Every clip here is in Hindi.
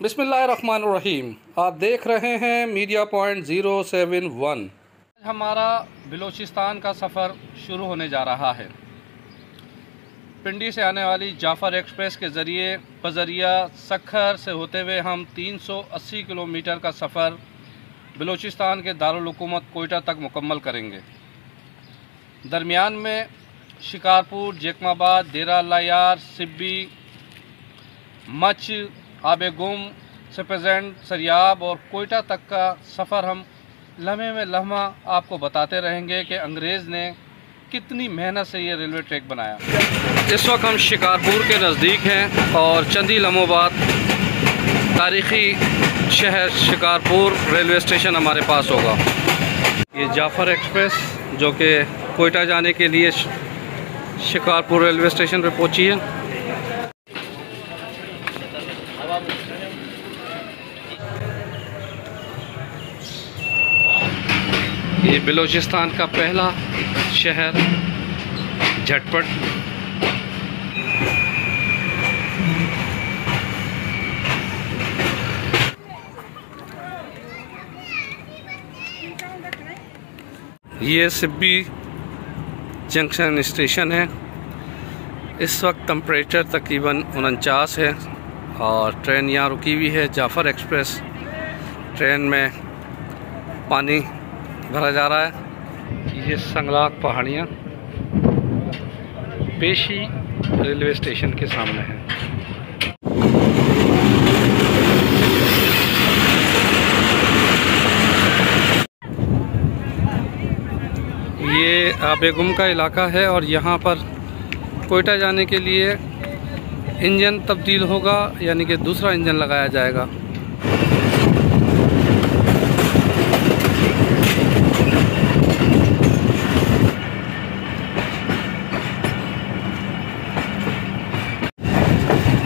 बिस्मिल्लाहिर्रहमानिर्रहीम। आप देख रहे हैं मीडिया पॉइंट 071। हमारा बलूचिस्तान का सफ़र शुरू होने जा रहा है। पिंडी से आने वाली जाफ़र एक्सप्रेस के ज़रिए बज़रिया सखर से होते हुए हम 380 किलोमीटर का सफ़र बलूचिस्तान के दारुल हुकूमत कोयटा तक मुकम्मल करेंगे। दरमियान में शिकारपुर, जेकमाबाद, डेरा लायार, सिब्बी, मच, आबे गुम, सपेजेंट, सरियाब और कोयटा तक का सफ़र हम लम्हे में लम्हा आपको बताते रहेंगे कि अंग्रेज़ ने कितनी मेहनत से ये रेलवे ट्रैक बनाया। इस वक्त हम शिकारपुर के नज़दीक हैं और चंद ही लम्हों बाद तारीख़ी शहर शिकारपुर रेलवे स्टेशन हमारे पास होगा। ये जाफ़र एक्सप्रेस जो कि कोयटा जाने के लिए शिकारपुर रेलवे स्टेशन पर पहुंची है। ये बलूचिस्तान का पहला शहर झटपट। ये सिब्बी जंक्शन स्टेशन है। इस वक्त टेम्परेचर तकरीबन 49 है और ट्रेन यहाँ रुकी हुई है। जाफ़र एक्सप्रेस ट्रेन में पानी भरा जा रहा है। ये संगलाक पहाड़ियाँ पेशी रेलवे स्टेशन के सामने हैं। ये आबेगुम का इलाका है और यहाँ पर कोयटा जाने के लिए इंजन तब्दील होगा, यानी कि दूसरा इंजन लगाया जाएगा।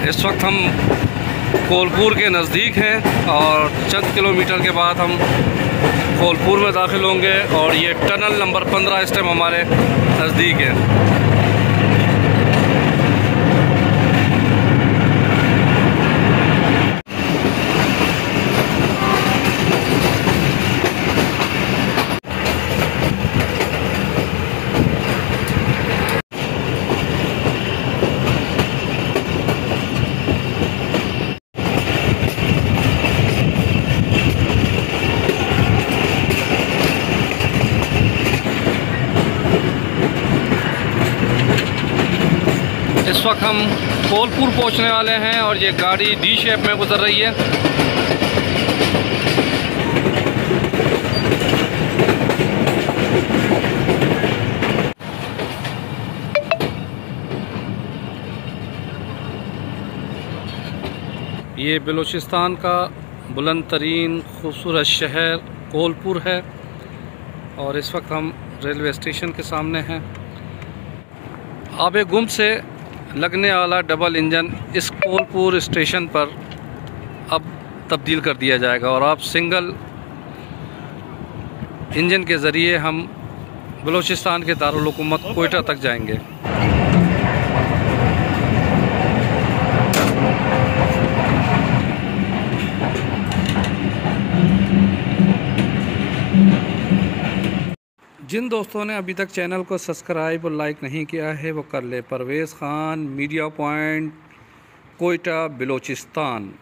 इस वक्त हम कोलपुर के नज़दीक हैं और चंद किलोमीटर के बाद हम कोलपुर में दाखिल होंगे और ये टनल नंबर 15 इस टाइम हमारे नज़दीक है। इस वक्त हम कोलपुर पहुंचने वाले हैं और ये गाड़ी डी शेप में गुजर रही है। ये बलूचिस्तान का बुलंद तरीन खूबसूरत शहर कोलपुर है और इस वक्त हम रेलवे स्टेशन के सामने हैं। आबे गुम से लगने वाला डबल इंजन इस कोलपुर स्टेशन पर अब तब्दील कर दिया जाएगा और अब सिंगल इंजन के ज़रिए हम बलूचिस्तान के दारुल हुकूमत कोयटा तक जाएंगे। जिन दोस्तों ने अभी तक चैनल को सब्सक्राइब और लाइक नहीं किया है वो कर ले। Parvez Khan, media point, Quetta, Balochistan.